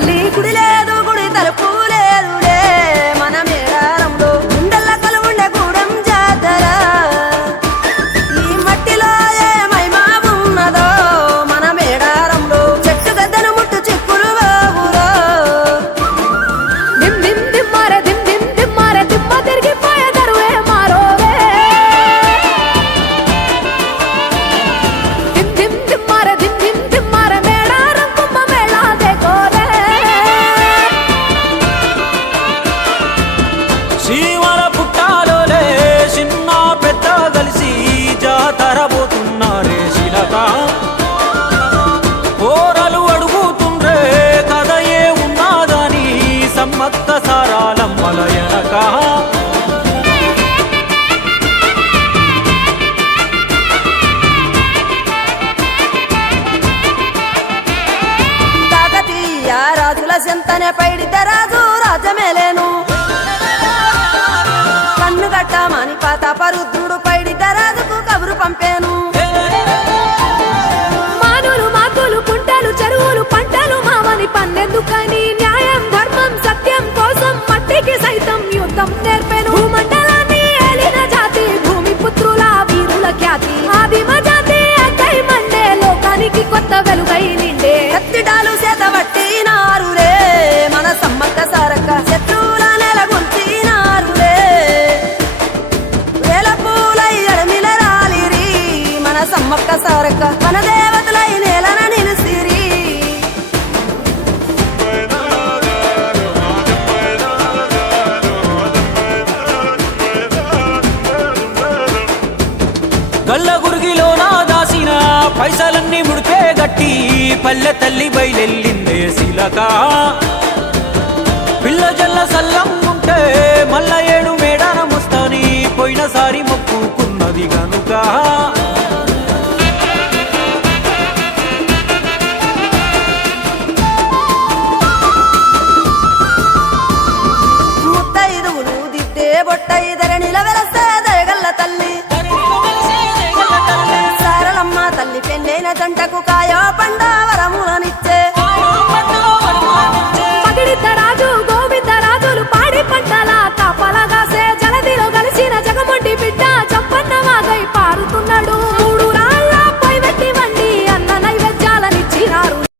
తల్లి గుడి లేదు గుడి తలుపు లేదులే మన మేడారంలో గుండెల్ల కలువుండే గూడెం జాతర ఈ మట్టిలో ఏ మహిమా ఉన్నదో మన మేడారంలో చెట్టు గద్దను ముట్టు చిక్కులు బాబులో దిమ్ దిమ్ దిమ్మారే దిమ్ దిమ్ దిమ్మారే దిమ్మ తిరిగిపోయే దరువే మారోవే దిమ్ దిమ్ దిమ్మారే దిమ్ దిమ్ దిమ్మారే మేడారం కుంభ మేళా దేకోరే శ్రీవర పుట్టాలోలే చిన్న పెద్ద కలిసి జాతర పోతున్నారే శిలక పోరలు అడుగుతుండ్రే కథ ఏ ఉన్నాదని సమ్మక్క సారాలమ్మల ఎనక కాకతీయ రాజుల చెంతనే పైడిత రాజు రాజమేలేను కన్ను గట్టమని పాతాపరుద్రుడు పైడిత రాజుకు కబురు పంపేను మానులు మాకులు కుంటలు చెరువులు పంటలు మామని పన్నెందుకని న్యాయం ధర్మం సత్యం కోసం మట్టికి సైతం యుద్ధం నేర్పెను భూమండలాన్ని ఏలిన జాతి భూమి పుత్రుల వీరుల ఖ్యాతి ఆదిమ జాతి అక్కై మండే లోకానికి కొత్త వెలుగై నిండే కత్తిడాలు చేతబట్టినారులే మన సమ్మక్క సారక్క శత్రువుల నెలగొల్చినారులే వేల పూలై ఎడమిల రాలిరి మన సమ్మక్క సారక్క మన దేవతలై నేలన నిలిసిరి గల్ల గురిగిలోన దాసిన పైసలన్నీ ముడిపే గట్టి పల్లె తల్లి బయలెల్లిందే శిలక పిల్ల జల్ల సల్లం ఉంటే మల్ల ఏడు మేడారమొస్తాని పోయినసారి మొక్కుకున్నది గనుక ముత్తైదువులు దిద్దే బొట్టైదర నిలవెలసే దయగల్ల తల్లి సారలమ్మ తల్లి పెళ్ళైన జంటకు కాయో పండ వరముల